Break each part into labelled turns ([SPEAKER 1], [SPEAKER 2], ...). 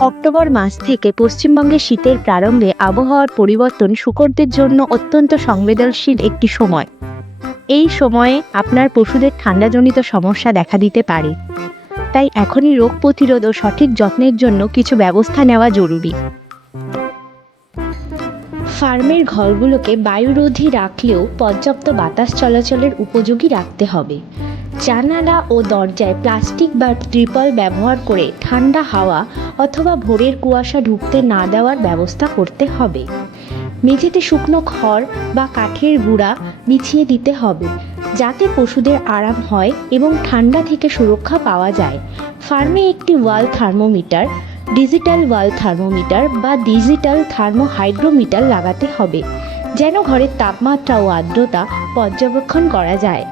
[SPEAKER 1] October মাস থেকে পশ্চিমবঙ্গে শীতের প্রারম্ভে আবহাওয়ার পরিবর্তন শুকরদের জন্য অত্যন্ত সংবেদনশীল একটি সময়। এই সময়ে আপনার পশুদের ঠান্ডাজনিত সমস্যা দেখা দিতে পারে। তাই এখনই রোগ প্রতিরোধ ও সঠিক যত্নের জন্য কিছু ব্যবস্থা নেওয়া জরুরি। ফার্মের ঘরগুলোকে বায়ুরোধী রাখলেও পর্যাপ্ত বাতাস চলাচলের উপযোগী রাখতে হবে। জানালা ও দরজায় প্লাস্টিক বা ত্রিপল ব্যবহার করে ঠান্ডা হাওয়া অথবা ভোরের কুয়াশা ঢুকতে না দেওয়ার ব্যবস্থা করতে হবে। মেঝেতে শুকনো খড় বা কাঠের গুঁড়া বিছিয়ে দিতে হবে, যাতে পশুদের আরাম হয় এবং ঠান্ডা থেকে সুরক্ষা পাওয়া যায়। ফার্মে একটি wall thermometer, digital wall thermometer বা ডিজিটাল থার্মোহাইড্রোমিটার লাগাতে হবে, যেন ঘরের তাপমাত্রা ও আর্দ্রতা পর্যবেক্ষণ করা যায়।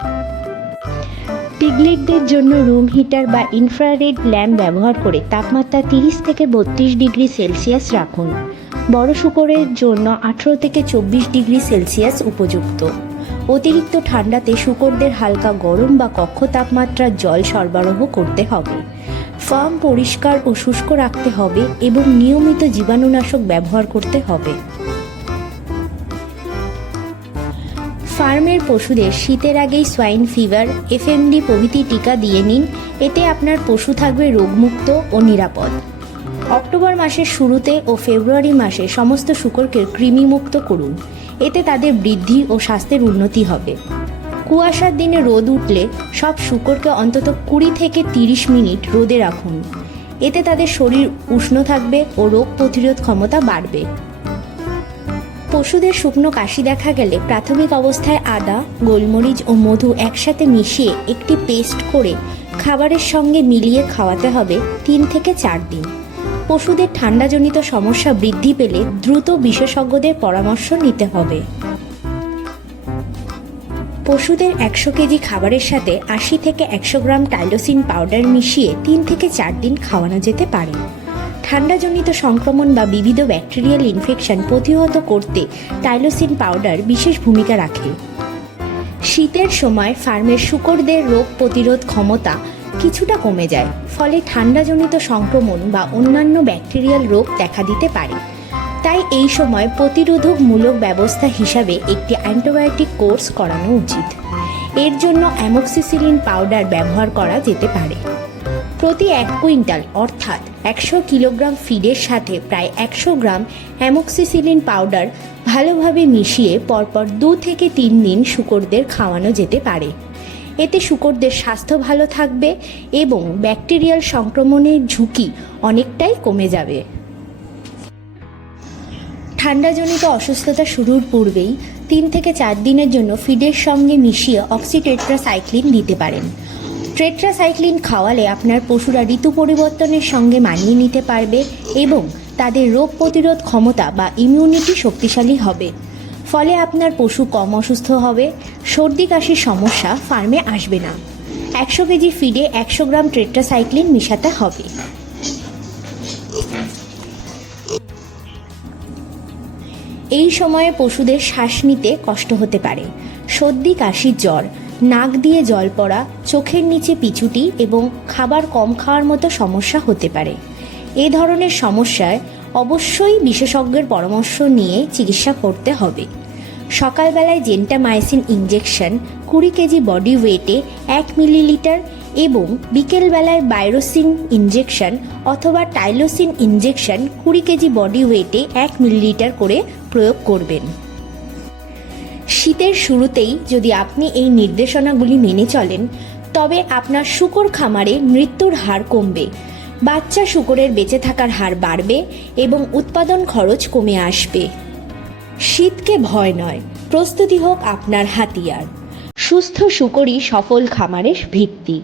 [SPEAKER 1] পিগলেটদের জন্য রুম হিটার বা ইনফ্রারেড ল্যাম্প ব্যবহার করে তাপমাত্রা তিরিশ থেকে বত্রিশ ডিগ্রি সেলসিয়াস রাখুন। বড় শুকরের জন্য আঠেরো থেকে চব্বিশ ডিগ্রি সেলসিয়াস উপযুক্ত। অতিরিক্ত ঠান্ডাতে শুকরদের হালকা গরম বা কক্ষ তাপমাত্রার জল সরবরাহ করতে হবে। ফার্ম পরিষ্কার ও শুষ্ক রাখতে হবে এবং নিয়মিত জীবাণুনাশক ব্যবহার করতে হবে। ফার্মের পশুদের শীতের আগেই সোয়াইন ফিভার এফএমডি প্রভৃতি টিকা দিয়ে নিন। এতে আপনার পশু থাকবে রোগমুক্ত ও নিরাপদ। অক্টোবর মাসের শুরুতে ও ফেব্রুয়ারি মাসে সমস্ত শুকরকে কৃমিমুক্ত করুন। এতে তাদের বৃদ্ধি ও স্বাস্থ্যের উন্নতি হবে। কুয়াশার দিনে রোদ উঠলে সব শুকরকে অন্তত কুড়ি থেকে তিরিশ মিনিট রোদে রাখুন। এতে তাদের শরীর উষ্ণ থাকবে ও রোগ প্রতিরোধ ক্ষমতা বাড়বে। পশুদের শুকনো কাশি দেখা গেলে প্রাথমিক অবস্থায় আদা, গোলমরিচ ও মধু একসাথে মিশিয়ে একটি পেস্ট করে খাবারের সঙ্গে মিলিয়ে খাওয়াতে হবে তিন থেকে চার দিন। পশুদের ঠান্ডাজনিত সমস্যা বৃদ্ধি পেলে দ্রুত বিশেষজ্ঞদের পরামর্শ নিতে হবে। পশুদের একশো কেজি খাবারের সাথে আশি থেকে একশো গ্রাম টাইলোসিন পাউডার মিশিয়ে তিন থেকে চার দিন খাওয়ানো যেতে পারে। ঠান্ডাজনিত সংক্রমণ বা বিবিধ ব্যাকটেরিয়াল ইনফেকশন প্রতিহত করতে টাইলোসিন পাউডার বিশেষ ভূমিকা রাখে। শীতের সময় ফার্মের শুকরদের রোগ প্রতিরোধ ক্ষমতা কিছুটা কমে যায়, ফলে ঠান্ডাজনিত সংক্রমণ বা অন্যান্য ব্যাকটেরিয়াল রোগ দেখা দিতে পারে। তাই এই সময় প্রতিরোধকমূলক ব্যবস্থা হিসাবে একটি অ্যান্টিবায়োটিক কোর্স করানো উচিত। এর জন্য অ্যামোক্সিসিলিন পাউডার ব্যবহার করা যেতে পারে। প্রতি এক কুইন্টাল, অর্থাৎ একশো কিলোগ্রাম ফিডের সাথে প্রায় একশো গ্রাম অ্যামোক্সিসিলিন পাউডার ভালোভাবে মিশিয়ে পরপর দু থেকে তিন দিন শুকরদের খাওয়ানো যেতে পারে। এতে শুকরদের স্বাস্থ্য ভালো থাকবে এবং ব্যাকটেরিয়াল সংক্রমণের ঝুঁকি অনেকটাই কমে যাবে। ঠান্ডাজনিত অসুস্থতা শুরুর পূর্বেই তিন থেকে চার দিনের জন্য ফিডের সঙ্গে মিশিয়ে অক্সিটেট্রাসাইক্লিন দিতে পারেন। ট্রেট্রাসাইক্লিন খাওয়ালে আপনার পশুরা ঋতু পরিবর্তনের সঙ্গে মানিয়ে নিতে পারবে এবং তাদের রোগ প্রতিরোধ ক্ষমতা বা ইমিউনিটি শক্তিশালী হবে। ফলে আপনার পশু কম অসুস্থ হবে, সর্দি কাশির সমস্যা ফার্মে আসবে না। একশো কেজি ফিডে একশো গ্রাম ট্রেট্রাসাইক্লিন মেশাতে হবে। এই সময়ে পশুদের শ্বাস নিতে কষ্ট হতে পারে। সর্দি কাশির জ্বর নাক দিয়ে জল পড়া, চোখের নিচে পিছুটি এবং খাবার কম খাওয়ার মতো সমস্যা হতে পারে। এ ধরনের সমস্যায় অবশ্যই বিশেষজ্ঞের পরামর্শ নিয়ে চিকিৎসা করতে হবে। সকালবেলায় জেন্টামাইসিন ইঞ্জেকশন কুড়ি কেজি বডি ওয়েটে এক মিলিলিটার এবং বিকেলবেলায় বাইরোসিন ইঞ্জেকশন অথবা টাইলোসিন ইঞ্জেকশন কুড়ি কেজি বডি ওয়েটে এক মিলিলিটার করে প্রয়োগ করবেন। শীতের শুরুতেই যদি আপনি এই নির্দেশনাগুলি মেনে চলেন, তবে আপনার শুকর খামারে মৃত্যুর হার কমবে, বাচ্চা শুকরের বেঁচে থাকার হার বাড়বে এবং উৎপাদন খরচ কমে আসবে। শীতকে ভয় নয়, প্রস্তুতি হোক আপনার হাতিয়ার। সুস্থ শুকরই সফল খামারের ভিত্তি।